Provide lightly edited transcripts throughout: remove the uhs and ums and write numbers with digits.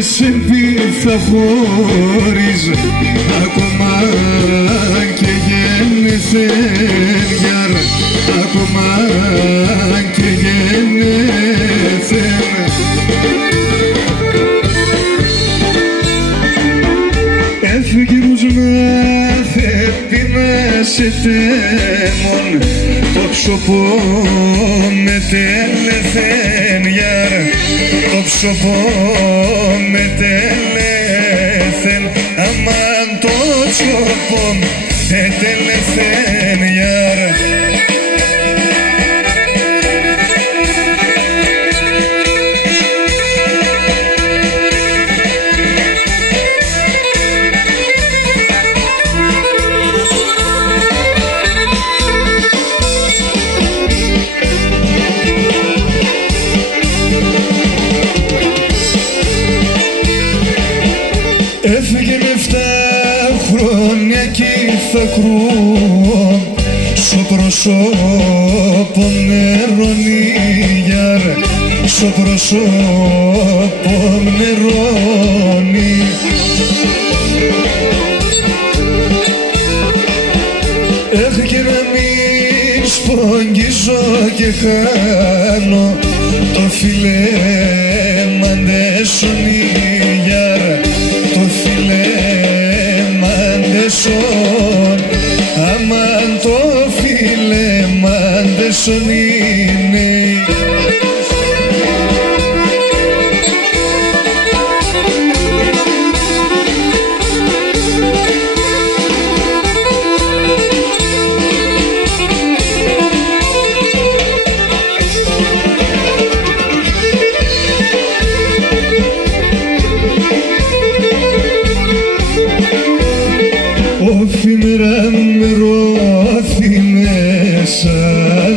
σε θα χωρίς ακόμα και γεννηθεν γιαρ, ακόμα και γεννηθεν. Έφυγες να θέτει τέμον το ψωπό με τέλεθεν γιαρ, το ψωπό με τέλεθεν, αμάν το ψωπό με τέλεθεν γιαρ. Έφυγε με 7 χρόνια κι θα κρούω στο πρόσωπο νερώνει γιαρ, στο πρόσωπο νερώνει. Έφυγε να μην σπογγίζω και χάνω το φιλέ μαντέσονι γιαρ, το φιλέ μαντέσον, αμάν το φιλέ μαντέσον είναι. Όφημερα με ρώθη μέσα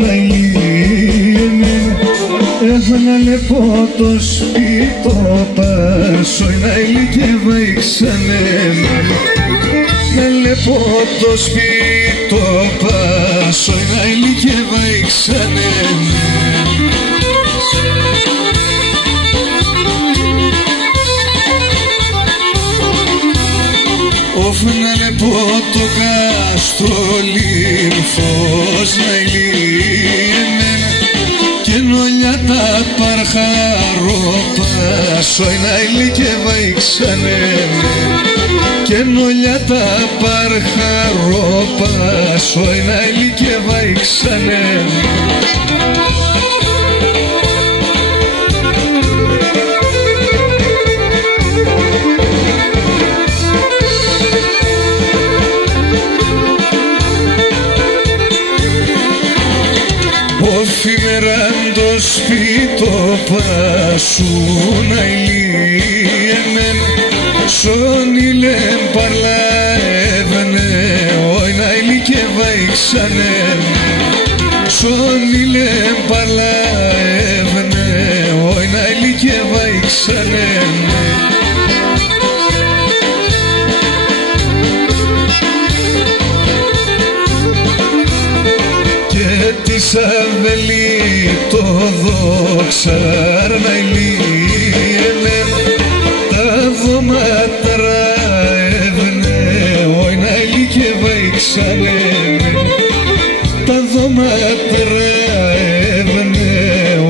να λύνε, έφανα λεπό το σπίτο πάσο να ηλικεύα ξανένα. Να λεπό το σπίτο πάσο να ηλικεύα ξανένα. Όφνανε πω το κάστρο λύρφος να ηλίεμεν και νολιά τα παρχαρόπασο να ηλικεύα ξανένα. Και νολιά τα παρχαρόπασο να ηλικεύα ξανένα. Όφημεραν το σπίτο πάσου να ηλίεμεν, σον ηλέμ παρλαέβαινε, όι να ηλικεύα ξανένα. Σον ηλέμ παρλαέβαινε, όι να ηλικεύα ξανένα. Της αβελή το δόξαρ να ηλίεμεν, τα δωμάτρα έβαινε, όι να ηλικεύα ξανένα. Τα δωμάτρα έβαινε,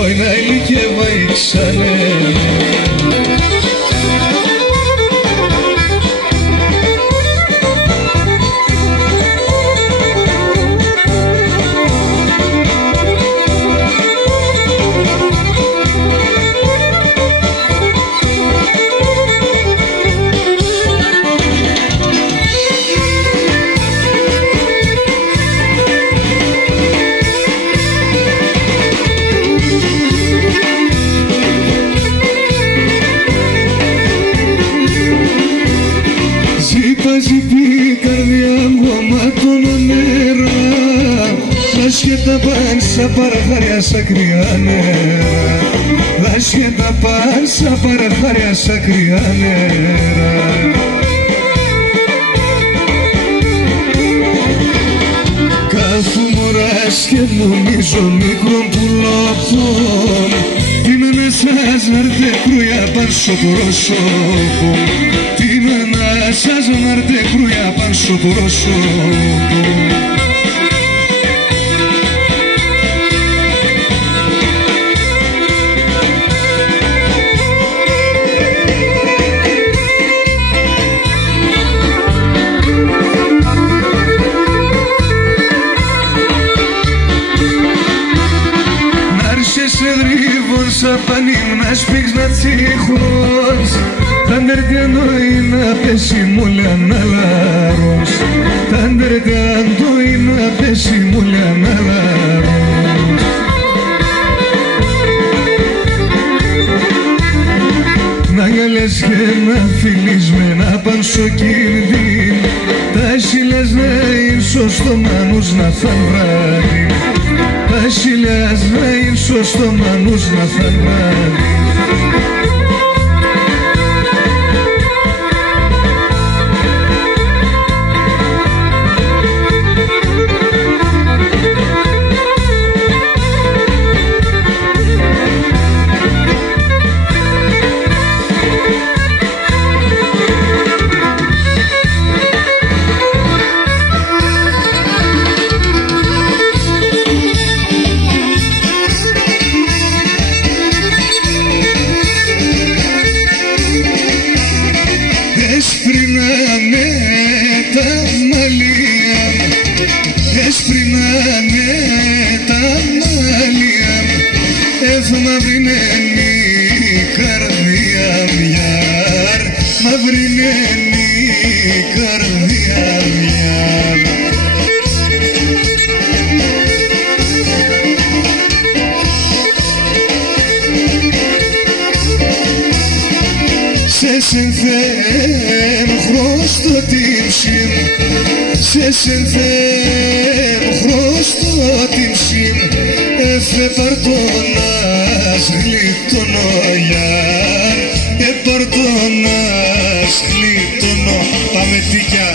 όι να ηλικεύα ξανένα. Ζητεί η καρδιά μου αμάτωνα νερά, λάσχετα πάνσα παραχάρια σαν κρυά νερά. Λάσχετα πάνσα παραχάρια σαν κρυά νερά. Κάθομαι ώρας και νομίζω μικρόν πουλόπον, είμαι μέσα σας νάρτε κρούια παν στο πρόσωπο, την να σας νάρτε κρούια παν στο πρόσωπο. Σαν πανίμνας πήξ' να τσίχος, τα ντερτιάντο είναι πέσει μου λένε αλάρος, τα ντερτιάντο είναι πέσει μου λένε αλάρος. Να γυαλές και να φιλείς με να παν στο κίνδυν, τα σύλλας να είναι σωστό μανούς να θαν βράδυ, τα σύλλας να είναι σωστό μανούς να θαν βράδυ. Έσπρινανε τα μάλια, μαυρινένει η καρδιά μιαρ, μαυρινένει η καρδιά μιαρ. Σε συνθέμ χρωστό τύψιν, σε συνθέμ χρωστό τύψιν, εφε παρτώνας γλιτώνω γιάρ, παρτώνας γλιτώνω. Πάμε τίκια.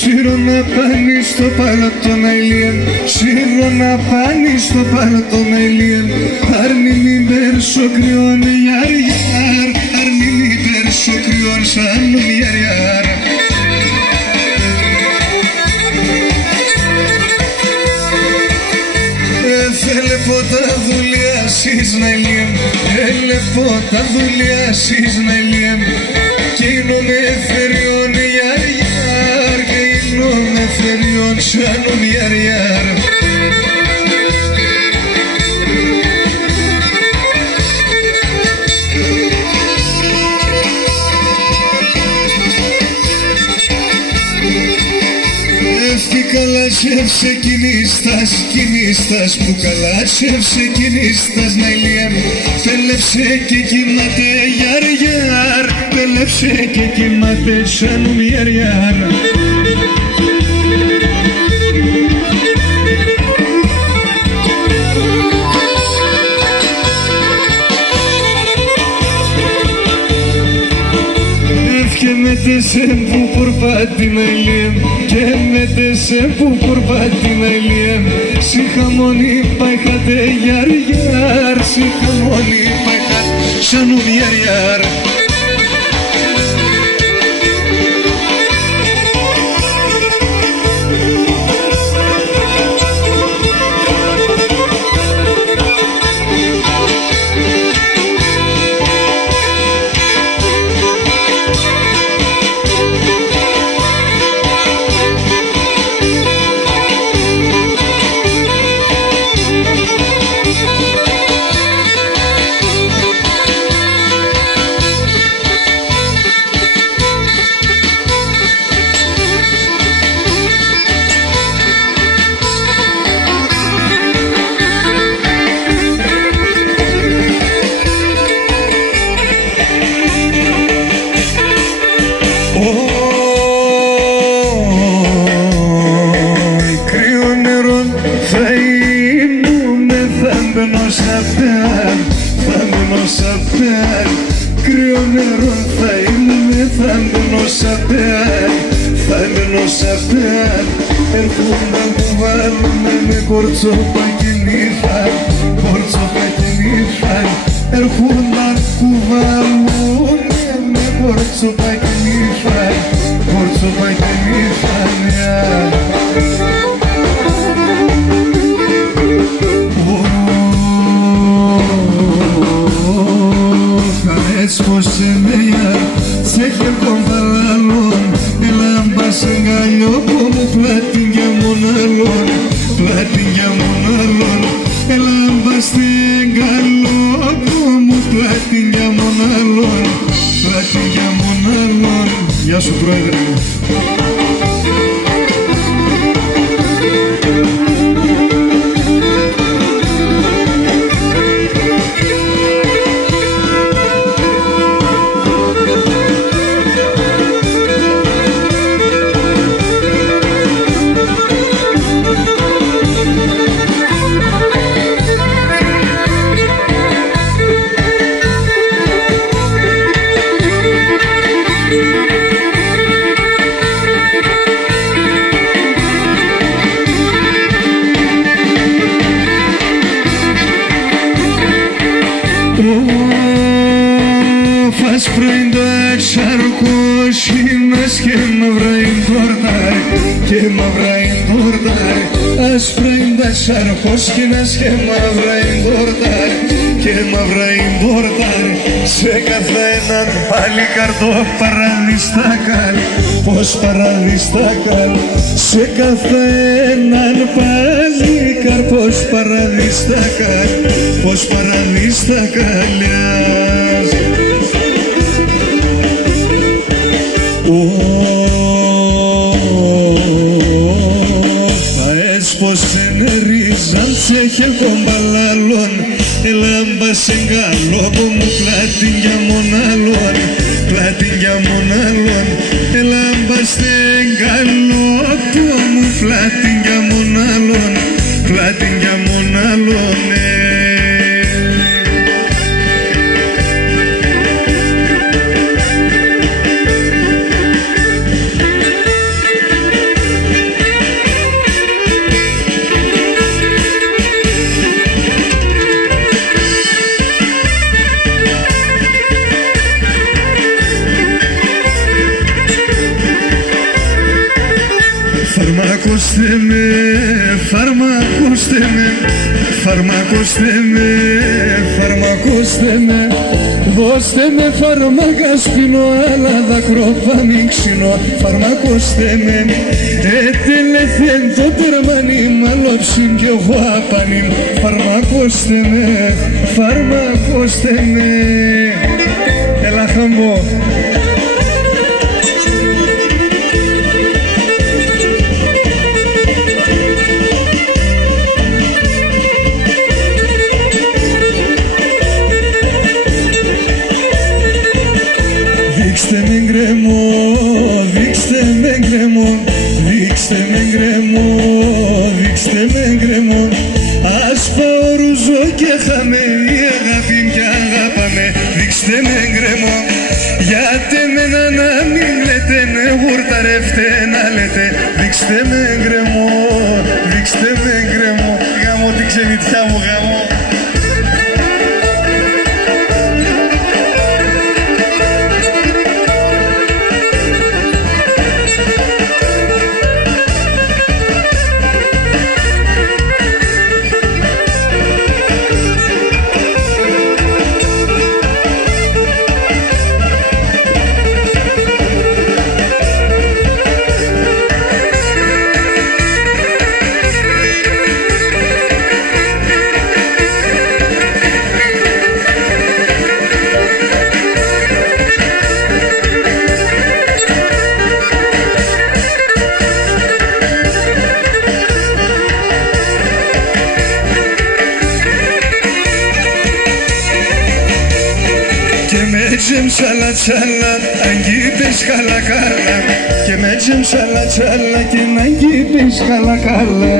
Σύρω να πάνει στο πάλο των αηλίων, σύρω να πάνει στο πάλο των αηλίων, άρνη μην πέρσω κρυών γιαριάρ, άρνη μην πέρσω κρυών σαν γιαριάρ. Θέλε ποτά δουλειά σεις να λιέμ, θέλε ποτά δουλειά σεις να λιέμ, κι είναι με φεριών γιαριάρ, κι είναι με φεριών σαν γιαριάρ. Καλάσευσε κινήστας, κινήστας που καλάσευσε κινήστας να ηλιέμ, πέλεψε και κοιμάται γιαριάρ, πέλεψε και κοιμάται σαν γιαριάρ. Μέτεσαι που πορπάτι να ηλιέμ, και μέτεσαι που πορπάτι να ηλιέμ, σιχαμόνι πάιχατε γιαριάρ, σιχαμόνι πάιχατε σαν γιαριάρ. θα μείνω σ' αυτά. Έρχονται να κουβάλουνε με κορτσόπα και νύχτα, κορτσόπα και νύχτα. Έρχονται να κουβάλουνε με κορτσόπα και νύχτα, κορτσόπα και νύχτα. Πως εμένα σε χερκόν παλάλων, ελάμπα σε γκαλιόπο μου πλάτη για μονάλων, πλάτη για μονάλων. Ελάμπα σε γκαλιόπο μου πλάτη για μονάλων, πλάτη για μονάλων. Γεια σου πρόεδρε. Φας πριν το εξαρκώσινας και μαύρα είναι τόρταρ, και μαύρα είναι τόρταρ. Ας πριν το εξαρκώσινας και μαύρα είναι τόρταρ, και μαύρα είναι τόρταρ. Σε καθέναν πάλι καρτό παραδιστάκαλ, πως παραδιστάκαλ. Σε καθέναν πάλι καρπός παραδιστάκαλ, πως παραδιστάκαλ. Φαές πως ενερίζαν σε χελκόν παλάλων, ελάμπα σε γκαλόπο μου πλάτη για μονάλων, πλάτη για μονάλων. Ελάμπα σε γκαλόπο μου πλάτη για μονάλων, πλάτη για μονάλων. Φαρμακώστε με, φαρμακώστε με, φαρμακώστε με, φαρμακώστε με. Δώστε με φάρμακα σπινώ, αλλά δάκρυ θα μην ξυνώ. Φαρμακώστε με, ετελεθέν το τερμανί, μαλόψιν κι εγώ απανίν. Φαρμακώστε με, φαρμακώστε με. Έλα χαμπό. Δείξτε με γκρεμό, δείξτε με γκρεμό, δείξτε με γκρεμό, δείξτε με γκρεμό. Ας πάω ρουζό και χάμε, η αγάπη πια αγάπαμε. Δείξτε με γκρεμό, γιατί εμένα να μην λέτε, ναι γουρταρεύτε να λέτε. Δείξτε με γκρεμό, δείξτε με γκρεμό. Γαμώ την ξενιτιά μου, γαμώ. Μέτζεμ σαλα τσάλα, αγγίπες καλά καλά. Και μέτζεμ σαλα τσάλα και να αγγίπες καλά καλά.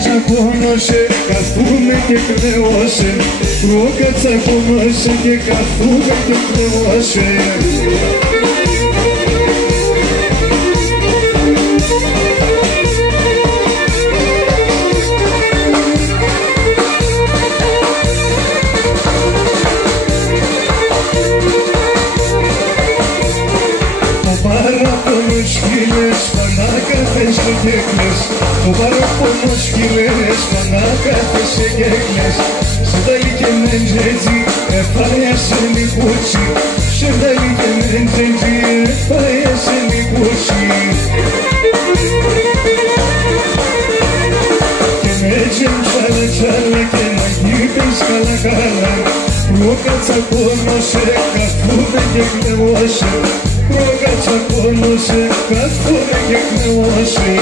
τσακώνωσε, καθούμε και κλαίωσε. Ρόκα τσακώνωσε και καθούμε και κλαίωσε. Πανάκαθεσαι και κλαις, το παραπονό σκύλες, πανάκαθεσαι και κλαις. Σε δάλι και μεντζέτζι, εφάιασε νικούτσι. Σε δάλι και μεντζέτζι, εφάιασε νικούτσι. Και μέτζεμ τσάλα τσάλα και να γύπεις καλά καλά. Ρόκα τσακώνωσε, καθούμε και κλαίωσε. Ρόκα τσακώνωσε, καθούμε και κλαίωσε.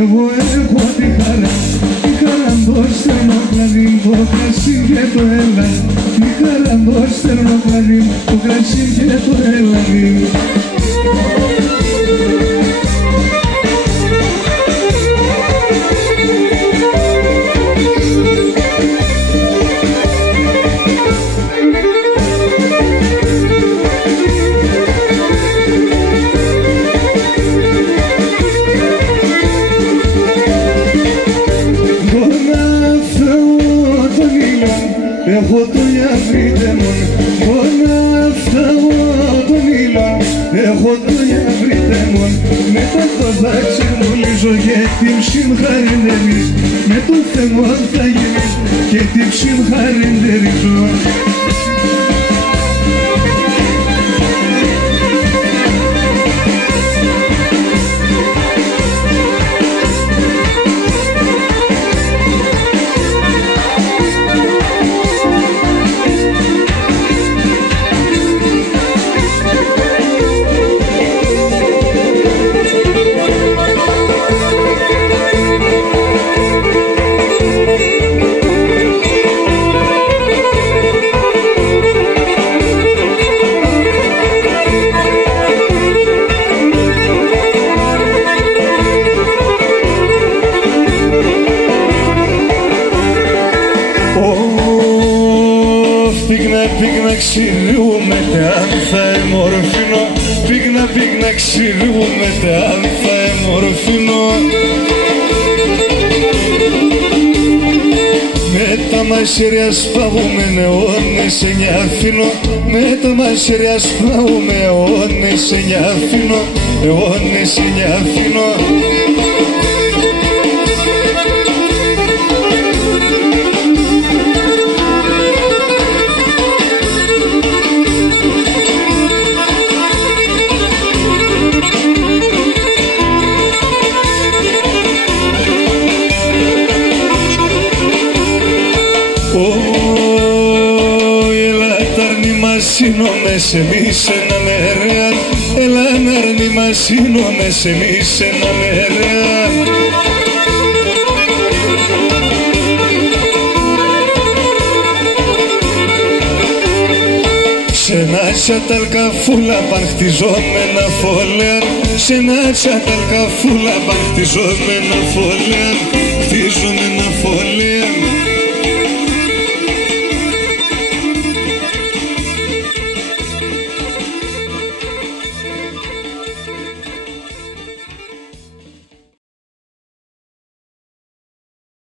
Εγώ έχω τη χαρά, τη χαρά το στερμοκλαδί, το κρασί και το έλαδι. Τη χαρά το στερμοκλαδί, το κρασί και το έλαδι. Έχω το γιαβρίτεμον, όλα αυτά τον ήλιο. Έχω το γιαβρίτεμον, μετά το δάξι μου λύζω και την ψυμχαριντερίζω. Με το Θεό θα γίνεις και την ψυμχαριντερίζω. Πήγνα ξηρούμε αν θα εμορφήνω. Πήγνα ξηρούμε αν θα εμορφήνω. Με τα μασέρια σπάγουμε αιώνες σε νιάφινο. Με τα μασέρια σπάγουμε αιώνες σε νιάφινο. Αιώνες σε νιάφινο. Σύνομες εμείς ένα μερέα, έλα να αρνη μας σύνομες εμείς ένα μερέα. Σε ένα τσαταλκαφούλα παν χτιζόμενα φόλεαν. Σε ένα τσαταλκαφούλα παν χτιζόμενα φόλεαν. Χτιζόμενα φόλεαν.